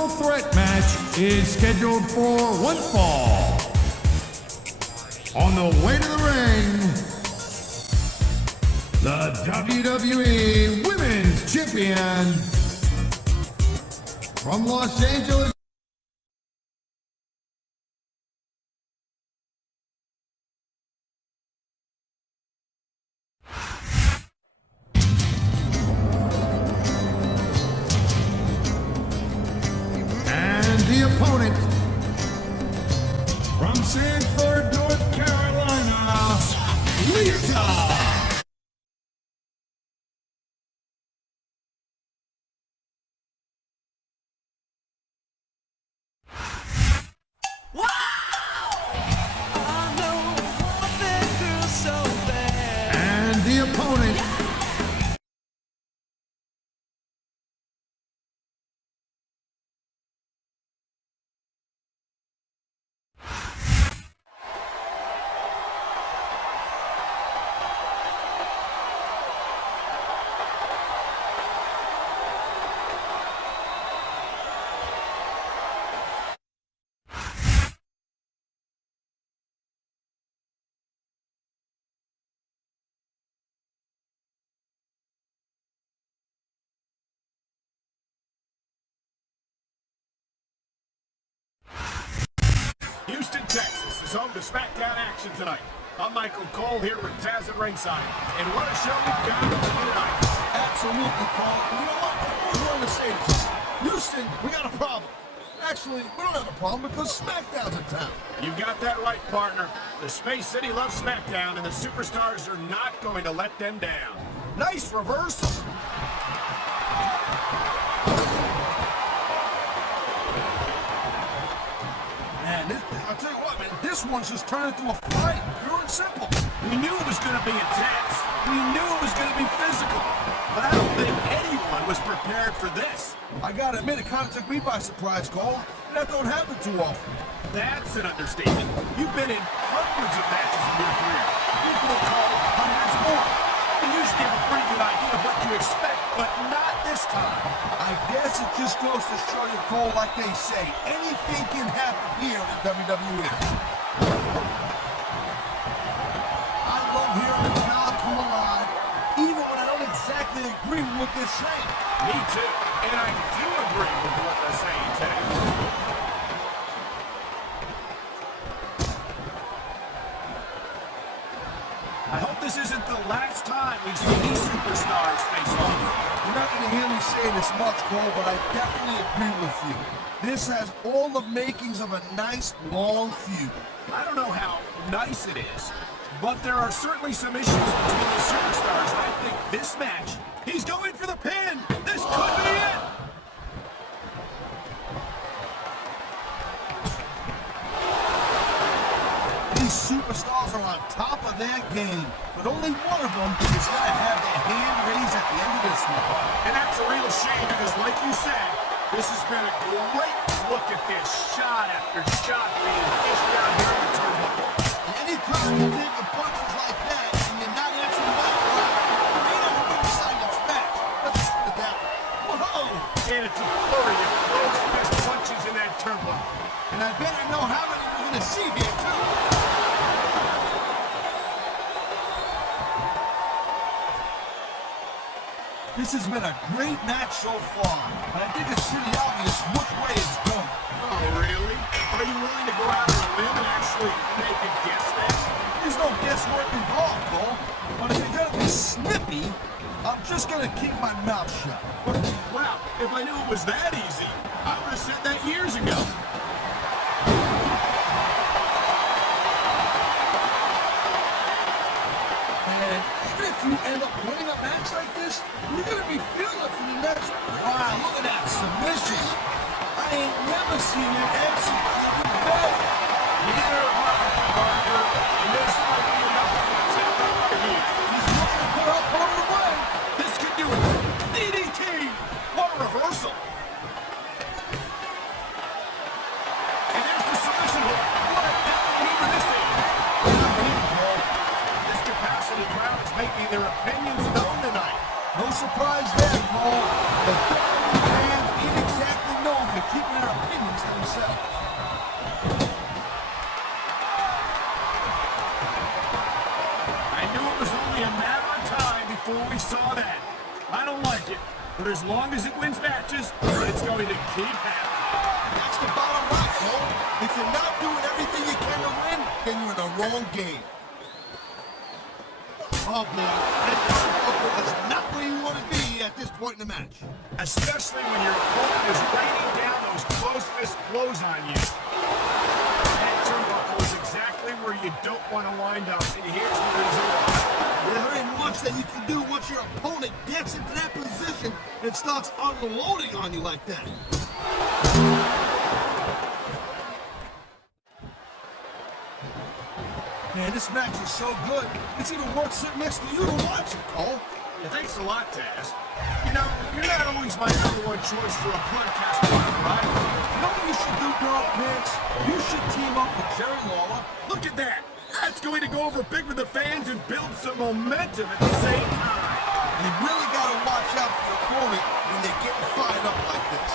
triple threat match is scheduled for one fall. On the way to the ring, the WWE Women's Champion from Los Angeles. The opponent from Sanford, North Carolina, Lita. And the opponent Houston, Texas is home to SmackDown action tonight. I'm Michael Cole here with Taz at ringside. And what a show we've got tonight. Absolutely, Cole. You know what? I always wanted to say this. Houston, we got a problem. Actually, we don't have a problem because SmackDown's in town. You got that right, partner. The Space City loves SmackDown, and the superstars are not going to let them down. Nice reversal. Man, I'll tell you what, man, this one's just turned into a fight, pure and simple. We knew it was going to be intense. We knew it was going to be physical. But I don't think anyone was prepared for this. I gotta admit, it kind of took me by surprise, Cole. That don't happen too often. That's an understatement. You've been in hundreds of matches in your career. People will call it hundreds more. You usually have a pretty good idea of what to expect, but not this time. I guess it just goes to show you, Cole, like they say, anything can happen here in WWE. I love hearing the crowd come alive, even when I don't exactly agree with what they're saying. Me too, and I do agree with what they're saying, Ted. I hope this isn't the last time we see these superstars face off. You're not going to hear me say this much, Cole, but I definitely agree with you. This has all the makings of a nice, long feud. I don't know how nice it is, but there are certainly some issues between the superstars. I think this match, he's going for the pin. This could be it. These superstars are on top of their game, but only one of them is going to have their hand raised at the end of this one. And that's a real shame because, like you said, this has been a great look at this shot after shot being dished out here in the turnbuckle. And anytime you take a punches like that and you're not answering back right, you ain't ever going to sign this match. Let's put it down. Whoa! And it's a flurry of close fist punches in that turnbuckle. And I bet I know how many we're going to see here, too. This has been a great match so far, and I think it's pretty obvious which way it's going. Oh, really? Are you willing to go out on a limb and actually make a guess then? There's no guesswork involved, Cole. But if you're going to be snippy, I'm just going to keep my mouth shut. Wow, if I knew it was that easy, I would have said that years ago. And even if you end up winning a match like this, you're going to be feeling it for the next. Wow, look at that submission. I ain't never seen an execute better. Neither have I, Parker. And this might be enough to take the right here. He's looking to put up on the way. This could do it. DDT! What a reversal! And there's the submission hook. What a penalty for this thing. This capacity crowd is making their opinions known tonight. No surprise there, Cole. The WWE fans ain't exactly known for keeping be a matter of time before we saw that. I don't like it, but as long as it wins matches, it's going to keep happening. That's the bottom line, Cole. If you're not doing everything you can to win, then you're in the wrong game. Oh, boy. That is not where you want to be at this point in the match. Especially when your opponent is raining down those close fist blows on you. That turnbuckle is exactly where you don't want to wind up, and here's the reason why. There ain't much that you can do once your opponent gets into that position and starts unloading on you like that. Man, this match is so good, it's even worth sitting next to you to watch it, Cole. Yeah, thanks a lot, Taz. You know, you're not always my number one choice for a podcast partner, right? You know what you should do, girl, Vince? You should team up with Jerry Lawler. Look at that! That's going to go over big with the fans and build some momentum at the same time. And you really got to watch out for your opponent when they're getting fired up like this.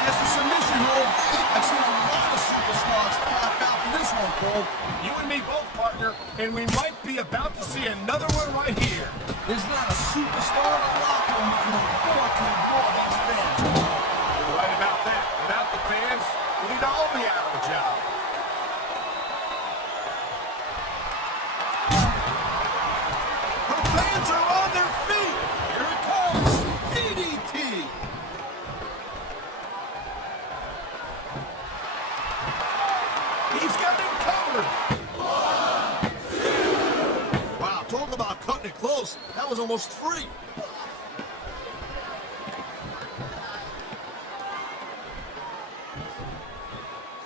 Here's the submission hold. I've seen a lot of superstars tap out for this one, Cole. You and me both, partner, and we might be about to see another one right here. There's not a superstar in the locker room who can afford to ignore these fans. You're right about that. Without the fans, we'd all be out of a job. Her fans are on their feet. Here it comes. DDT. He's got it covered. Wow, talk about cutting it close. That was almost free.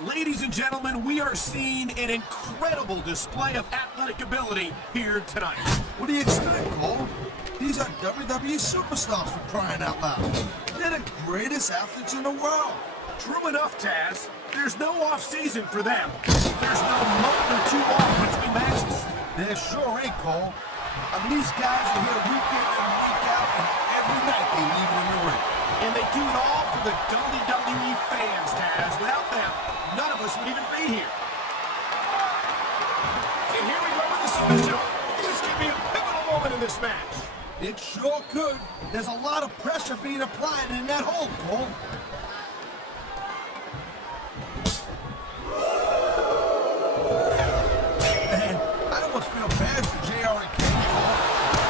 Ladies and gentlemen, we are seeing an incredible display of athletic ability here tonight. What do you expect, Cole? These are WWE superstars for crying out loud. They're the greatest athletes in the world. True enough, Taz. There's no off-season for them. There's no month or two off between matches. There sure ain't, Cole. I mean, these guys are here week in and week out, and every night they leave it in the ring. And they do it all for the WWE fans, Taz. Without them, none of us would even be here. And here we go with the submission. This could be a pivotal moment in this match. It sure could. There's a lot of pressure being applied in that hold, Cole. Man, I almost feel bad for JR and Kane, Cole.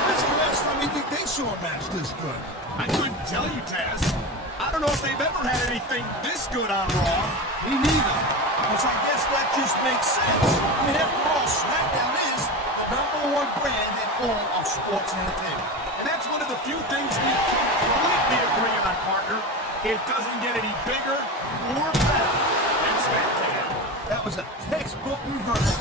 When's the last time you think they saw a match this good? I couldn't tell you, Taz. I don't know if they've ever had anything this good on Raw. Me neither. Because I guess that just makes sense. I mean, after all, SmackDown is the #1 brand in all of sports entertainment. And that's one of the few things we completely agree on, partner. It doesn't get any bigger or better than SmackDown. That was a textbook reverse.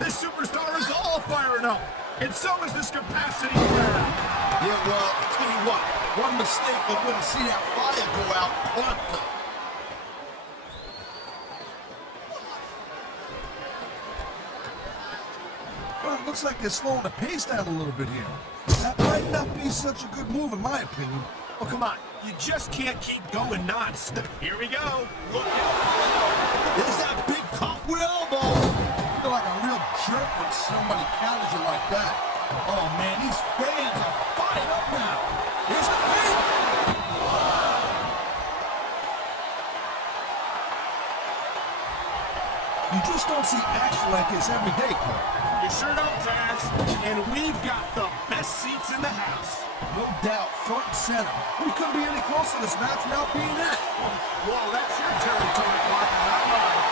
This superstar is all firing up, and so is this capacity crowd. Yeah, well, I'll tell you what, one mistake we wouldn't see that fire go out promptly. Well, it looks like they're slowing the pace down a little bit here. That might not be such a good move, in my opinion. Oh, come on. You just can't keep going non-stop. Here we go. Look at There's that big cartwheel elbow. You feel like a real jerk when somebody counters you like that. Oh, man, these fans are fired up now. Here's the pin. You just don't see action like this every day, Cole. You sure don't, Taz. And we've got the best seats in the house. No doubt, front and center. We couldn't be any closer to this match without being that. Whoa, that's your territory, partner, not mine.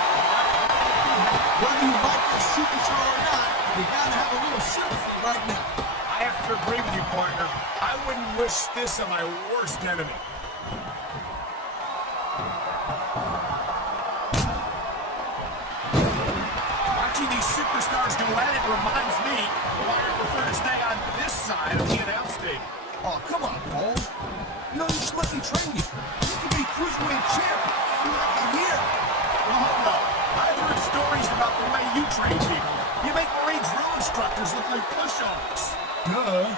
Whether you like this superstar or not, you gotta have a little sympathy right now. I have to agree with you, partner. I wouldn't wish this on my worst enemy. Watching these superstars go at it reminds me why I prefer to stay on this side of the announce table. Oh, come on, Cole. You know, you should let me train you. You can be cruiserweight champion in like a year. Well, hold up. I've heard stories about the way you train people. You make Marine drill instructors look like pushovers. Duh.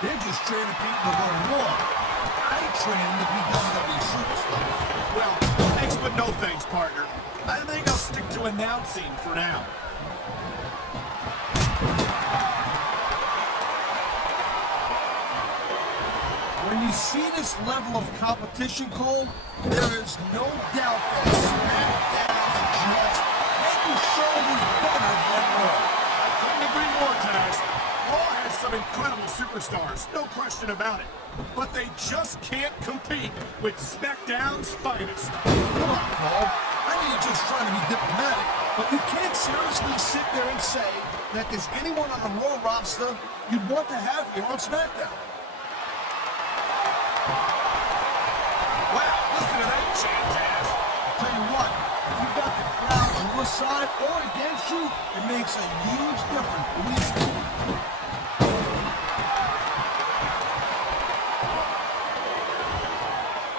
They're just training people to go to war. I train to be WWE superstars. Well, thanks but no thanks, partner. I think I'll stick to announcing for now. When you see this level of competition, Cole, there is no doubt that SmackDown is just head and shoulders better than Raw. I couldn't agree more, Taz. Raw has some incredible superstars, no question about it. But they just can't compete with SmackDown's finest. Come on, Cole. I know you're just trying to be diplomatic, but you can't seriously sit there and say that there's anyone on the Raw roster you'd want to have here on SmackDown. Wow, listen to that chant, Taz. I'll tell you what, if you've got the crowd on your side or against you, it makes a huge difference, believe me.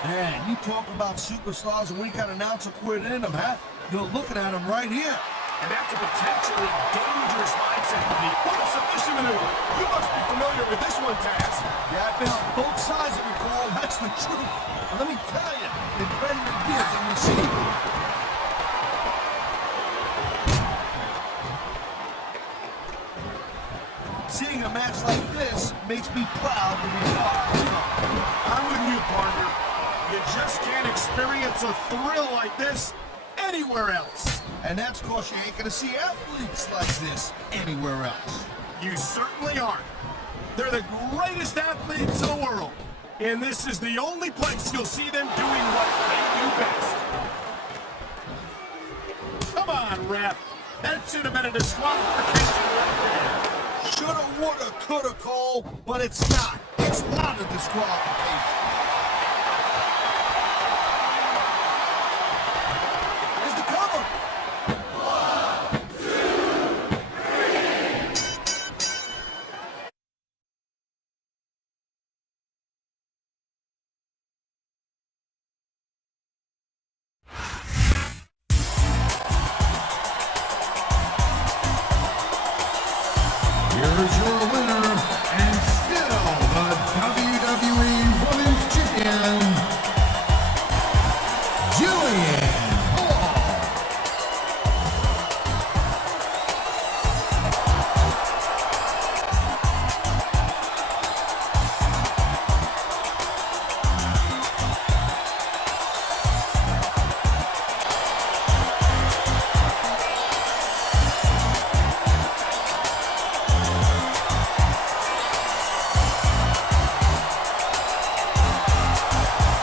Man, you talk about superstars and we got an ounce of quit in them, huh? You're looking at them right here. And that's a potentially dangerous mindset for me. What a submission maneuver. You must be familiar with this one, Taz. Yeah, I've been on both sides of it, Cole. That's the truth. And let me tell you, it's better to give than receive. Seeing a match like this makes me proud to be part of it. I'm with you, partner. You just can't experience a thrill like this anywhere else. And that's because you ain't gonna see athletes like this anywhere else. You certainly aren't. They're the greatest athletes in the world. And this is the only place you'll see them doing what they do best. Come on, ref. That should have been a disqualification right there. Shoulda, woulda, coulda, Cole, but it's not. It's not a disqualification.